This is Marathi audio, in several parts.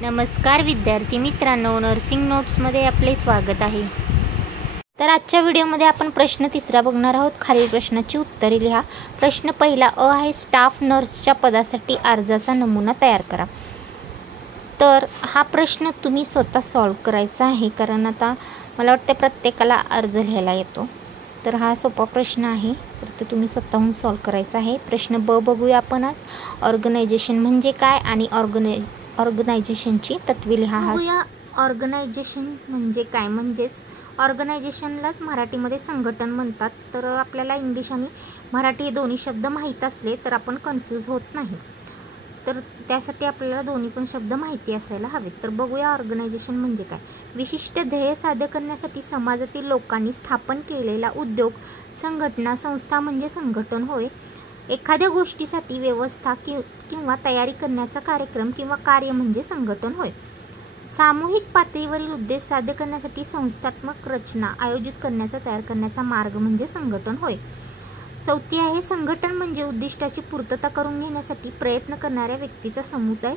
नमस्कार विद्यार्थी मित्रांनो, नर्सिंग नोट्समध्ये आपले स्वागत आहे। तर आजच्या व्हिडिओमध्ये आपण प्रश्न तिसरा बघणार आहोत। खालील प्रश्नाची उत्तरे लिहा। प्रश्न पहिला अ आहे, स्टाफ नर्सच्या पदासाठी अर्जाचा नमुना तयार करा। तर हा प्रश्न तुम्ही स्वतः सॉल्व करायचा आहे, कारण आता मला वाटतं प्रत्येकाला अर्ज लिहायला येतो। तर हा सोपा प्रश्न आहे, तर ते तुम्ही स्वतःहून सॉल्व करायचा आहे। प्रश्न ब बघूया आपण आज। ऑर्गनायझेशन म्हणजे काय आणि ऑर्गनायझेशनची तत्वे लिहा। बघूया ऑर्गनायझेशन म्हणजे काय। म्हणजेच ऑर्गनायझेशनलाच मराठीमध्ये संघटन म्हणतात। तर आपल्याला इंग्लिश आणि मराठी हे दोन्ही शब्द माहीत असले तर आपण कन्फ्यूज होत नाही। तर त्यासाठी आपल्याला दोन्ही पण शब्द माहिती असायला हवेत। तर बघूया ऑर्गनायझेशन म्हणजे काय। विशिष्ट ध्येय साध्य करण्यासाठी समाजातील लोकांनी स्थापन केलेला उद्योग, संघटना, संस्था म्हणजे संघटन होय। एखाद्या गोष्टीसाठी व्यवस्था किंवा तयारी करण्याचा कार्यक्रम किंवा कार्य म्हणजे संघटन होय। सामूहिक पातळीवरील उद्देश साध्य करण्यासाठी संस्थात्मक रचना आयोजित करण्याचा तयार करण्याचा मार्ग म्हणजे संघटन होय। चौथी आहे, संघटन म्हणजे उद्दिष्टाची पूर्तता करून घेण्यासाठी प्रयत्न करणाऱ्या व्यक्तीचा समुदाय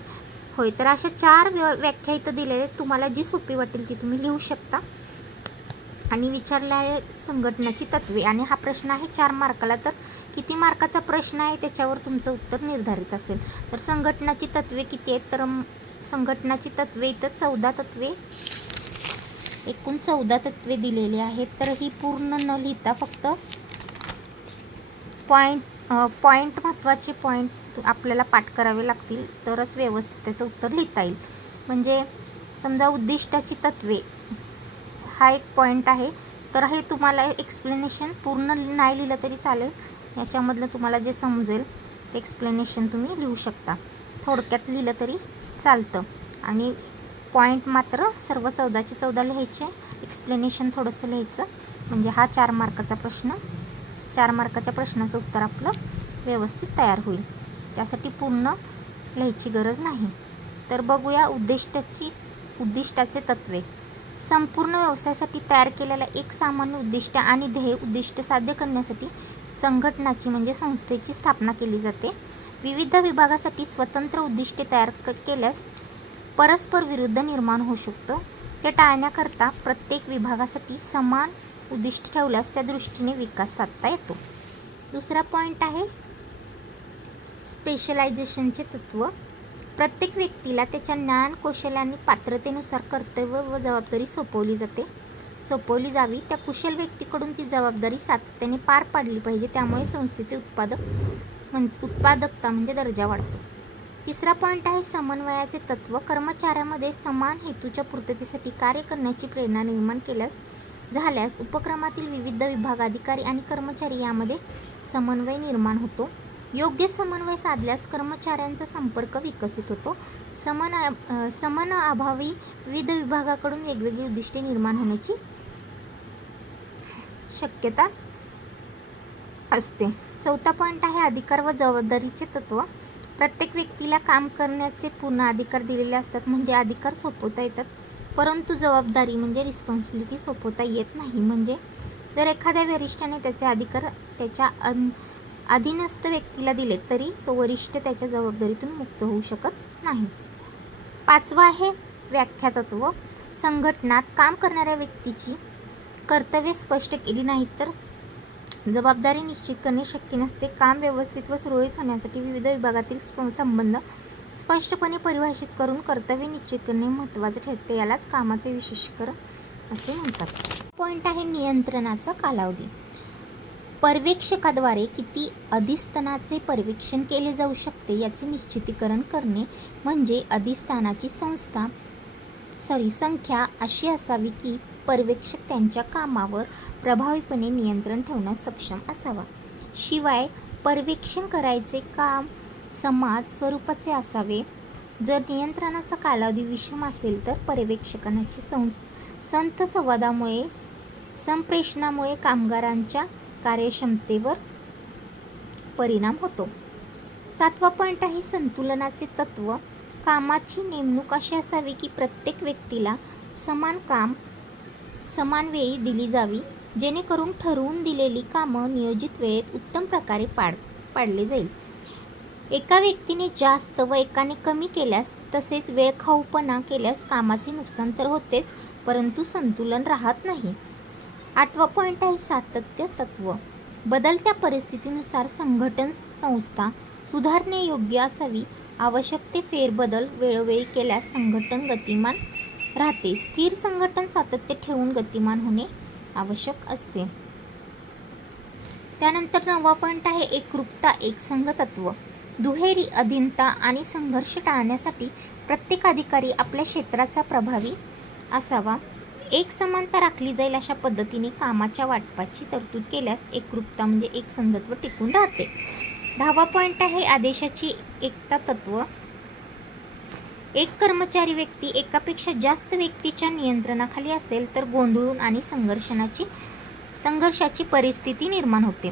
होय। तर अशा 4 व्याख्या इथं दिलेल्या आहेत। तुम्हाला जी सोपी वाटेल ती तुम्ही लिहू शकता। आणि विचारले आहे संघटनाची तत्वे, आणि हा प्रश्न आहे 4 मार्काला। तर किती मार्काचा प्रश्न आहे त्याच्यावर तुमचं उत्तर निर्धारित असेल। तर संघटनाची तत्वे किती आहेत, तर संघटनाची तत्वे इथं 14 तत्वे, एकूण 14 तत्वे दिलेली आहेत। तर ही पूर्ण न लिहिता फक्त पॉईंट महत्त्वाचे पॉईंट आपल्याला पाठ करावे लागतील, तरच व्यवस्थित त्याचं उत्तर लिहिता येईल। म्हणजे समजा उद्दिष्टाची तत्वे हा एक पॉईंट आहे, तर हे तुम्हाला एक्सप्लेनेशन पूर्ण नाही लिहिलं तरी चालेल। याच्यामधलं तुम्हाला जे समजेल ते एक्सप्लेनेशन तुम्ही लिहू शकता, थोडक्यात लिहिलं तरी चालतं। आणि पॉईंट मात्र सर्व 14चे 14 लिहायचे, एक्सप्लेनेशन थोडंसं लिहायचं। म्हणजे हा 4 मार्काचा प्रश्न, 4 मार्काच्या प्रश्नाचं उत्तर आपलं व्यवस्थित तयार होईल। त्यासाठी पूर्ण लिहायची गरज नाही। तर बघूया उद्दिष्टाचे तत्वे। संपूर्ण व्यवसायासाठी तयार केलेला एक सामान्य उद्दिष्ट आणि ध्येय उद्दिष्ट साध्य करण्यासाठी संघटनाची म्हणजे संस्थेची स्थापना केली जाते। विविध विभागासाठी स्वतंत्र उद्दिष्टे तयार केल्यास परस्पर विरुद्ध निर्माण होऊ शकतो। ते टाळण्याकरता प्रत्येक विभागासाठी समान उद्दिष्ट ठेवल्यास त्या दृष्टीने विकास साधता येतो। दुसरा पॉईंट आहे स्पेशलायझेशनचे तत्व। प्रत्येक व्यक्तीला त्याच्या ज्ञान, कौशल्य आणि पात्रतेनुसार कर्तव्य व जबाबदारी सोपवली जावी। त्या कुशल व्यक्तीकडून ती जबाबदारी सातत्याने पार पाडली पाहिजे। त्यामुळे संस्थेचे उत्पादकता म्हणजे दर्जा वाढतो। तिसरा पॉईंट आहे समन्वयाचे तत्व। कर्मचाऱ्यामध्ये समान हेतूच्या पूर्ततेसाठी कार्य करण्याची प्रेरणा निर्माण झाल्यास उपक्रमातील विविध विभाग, अधिकारी आणि कर्मचारी यामध्ये समन्वय निर्माण होतो। योग्य समन्वय साधल्यास कर्मचाऱ्यांचा संपर्क विकसित होतो। समान अभावी विविध विभागाकडून वेगवेगळी उद्दिष्टे निर्माण होण्याची शक्यता असते। चौथा पॉईंट आहे अधिकार व जबाबदारीचे तत्व। प्रत्येक व्यक्तीला काम करण्याचे पूर्ण अधिकार दिलेले असतात, म्हणजे अधिकार सोपवता येतात, परंतु जबाबदारी म्हणजे रिस्पॉन्सिबिलिटी सोपवता येत नाही। म्हणजे जर एखाद्या वरिष्ठाने त्याचे अधिकार त्याच्या अधीनस्थ व्यक्तीला दिले तरी तो वरिष्ठ त्याच्या जबाबदारीतून मुक्त होऊ शकत नाही। पाचवा आहे व्याख्यातत्व। संघटनात काम करणाऱ्या व्यक्तीची कर्तव्ये स्पष्ट केली नाहीत तर जबाबदारी निश्चित करणे शक्य नसते। काम व्यवस्थित व सुरळीत होण्यासाठी विविध विभागातील संबंध स्पष्टपणे परिभाषित करून कर्तव्य निश्चित करणे महत्त्वाचे ठरते। यालाच कामाचे विशेषीकरण असे म्हणतात। पॉईंट आहे नियंत्रणाचा कालावधी। पर्यवेक्षकाद्वारे किती अधिस्थानाचे पर्यवेक्षण केले जाऊ शकते याचे निश्चितीकरण करणे म्हणजे अधिस्थानाची संख्या अशी असावी की पर्यवेक्षक त्यांच्या कामावर प्रभावीपणे नियंत्रण ठेवण्यास सक्षम असावा। शिवाय पर्यवेक्षण करायचे काम समान स्वरूपाचे असावे। जर नियंत्रणाचा कालावधी विषम असेल तर पर्यवेक्षकांची संथ संवादामुळे संप्रेषणामुळे कामगारांच्या कार्यक्षमतेवर परिणाम होतो। सातवा पॉईंट आहे संतुलनाचे तत्व। कामाची नेमणूक अशी असावी की प्रत्येक व्यक्तीला समान वेळी दिली जावी, जेणेकरून ठरवून दिलेली कामं नियोजित वेळेत उत्तम प्रकारे पाडले जाईल। एका व्यक्तीने जास्त व एकाने कमी केल्यास तसेच वेळखाऊपणा केल्यास कामाचे नुकसान तर होतेच, परंतु संतुलन राहत नाही. 8वा पॉईंट आहे सातत्य तत्व. बदलत्या परिस्थितीनुसार संघटन संस्था सुधारण्यायोग्य असावी. आवश्यक ते फेरबदल वेळोवेळी केल्यास संघटन गतिमान राहते. स्थिर संघटन सातत्य ठेवून गतिमान होणे आवश्यक असते. त्यानंतर 9वा पॉईंट आहे एकरूपता एकसंघ तत्व. दुहेरी अधीनता आणि संघर्ष टाळण्यासाठी प्रत्येक अधिकारी आपल्या क्षेत्राचा प्रभावी असावा. एक समानता राखली जाईल अशा पद्धतीने कामाच्या वाटपाची तरतूद केल्यास एकरूपता म्हणजे एकसंधत्व टिकून राहते. 10वा पॉईंट आहे आदेशाची एकता तत्व. एक कर्मचारी व्यक्ती एकापेक्षा जास्त व्यक्तीच्या नियंत्रणाखाली असेल तर गोंधळून आणि संघर्षाची परिस्थिती निर्माण होते.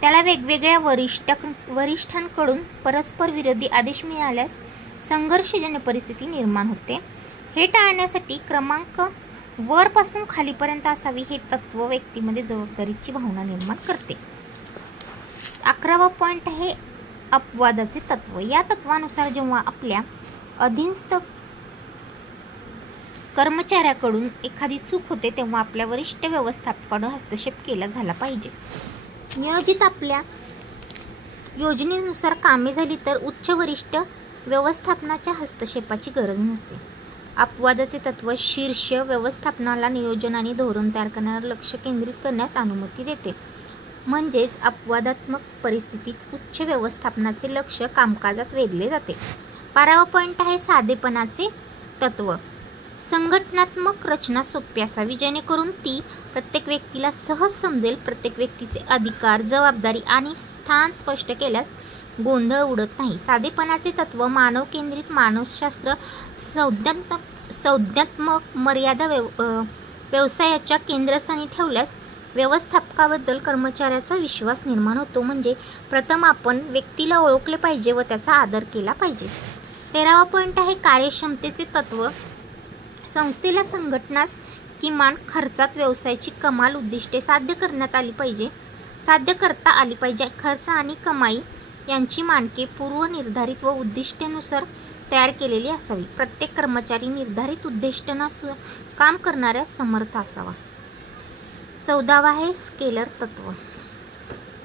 त्याला वेगवेगळ्या वरिष्ठांकडून परस्पर विरोधी आदेश मिळाल्यास संघर्षजन्य परिस्थिती निर्माण होते. हे टाळण्यासाठी क्रमांक वरपासून खालीपर्यंत असावी. हे तत्व व्यक्तीमध्ये जबाबदारीची भावना निर्माण करते. 11वा पॉईंट आहे अपवादाचे तत्व. या तत्वानुसार जेव्हा आपल्या अधीनस्थ कर्मचाऱ्याकडून एखादी चूक होते तेव्हा आपल्या वरिष्ठ व्यवस्थापकाकडून हस्तक्षेप केला झाला पाहिजे. नियोजित आपल्या योजनेनुसार कामे झाली तर उच्च वरिष्ठ व्यवस्थापनाच्या हस्तक्षेपाची गरज नसते. अपवादाचे तत्व शीर्ष व्यवस्थापनाला नियोजन आणि धोरण तयार करण्यावर लक्ष केंद्रित करण्यास अनुमती देते. म्हणजेच अपवादात्मक परिस्थितीत उच्च व्यवस्थापनाचे लक्ष कामकाजात वेधले जाते. 12वा पॉईंट आहे साधेपणाचे तत्व. संघटनात्मक रचना सोपी असावी जेणेकरून ती प्रत्येक व्यक्तीला सहज समजेल. प्रत्येक व्यक्तीचे अधिकार, जबाबदारी आणि स्थान स्पष्ट केल्यास गोंधळ उडत नाही. साधेपणाचे तत्व मानव केंद्रित मानसशास्त्र संज्ञात्मक मर्यादा व्यवसायाच्या केंद्रस्थानी ठेवल्यास व्यवस्थापकाबद्दल कर्मचाऱ्याचा विश्वास निर्माण होतो. म्हणजे प्रथम आपण व्यक्तीला ओळखले पाहिजे व त्याचा आदर केला पाहिजे. 13वा पॉईंट आहे कार्यक्षमतेचे तत्व. संस्थेला संघटनास किमान खर्चात व्यवसायाची कमाल उद्दिष्टे साध्य करता आली पाहिजे. खर्च आणि कमाई यांची मानके पूर्वनिर्धारित व उद्दिष्टानुसार तयार केलेली असावी. प्रत्येक कर्मचारी निर्धारित उद्दिष्टानुसार काम करण्यास समर्थ असावा. 14वा आहे स्केलर तत्व.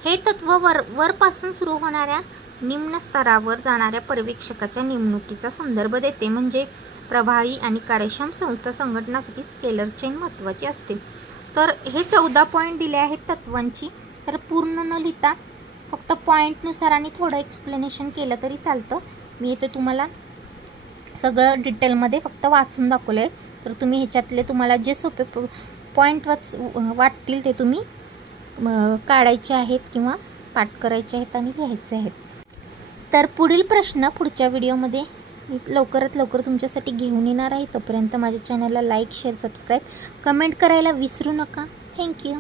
हे तत्व वरपासून सुरू होणाऱ्या निम्न स्तरावर जाणाऱ्या पर्यवेक्षकाच्या नेमणुकीचा संदर्भ देते. म्हणजे प्रभावी आणि कार्यक्षम संस्था संघटनासाठी स्केलर चेन महत्त्वाची असते. तर हे 14 पॉईंट दिले आहेत तत्वांची. तर पूर्ण न लिहिता फक्त पॉईंटनुसार आणि थोडं एक्सप्लेनेशन केलं तरी चालतं. मी इथे तुम्हाला सगळं डिटेलमध्ये फक्त वाचून दाखवलं आहे. तर तुम्ही ह्याच्यातले तुम्हाला जे सोपे पॉईंट वाटतील ते तुम्ही काढायचे आहेत किंवा पाठ करायचे आहेत आणि लिहायचे आहेत. तर पुढील प्रश्न पुढच्या व्हिडिओमध्ये लवकरात लवकर तुमच्यासाठी घेऊन येणार आहे. तोपर्यंत माझ्या चॅनलला लाईक, शेअर, सबस्क्राईब, कमेंट करायला विसरू नका. थँक्यू.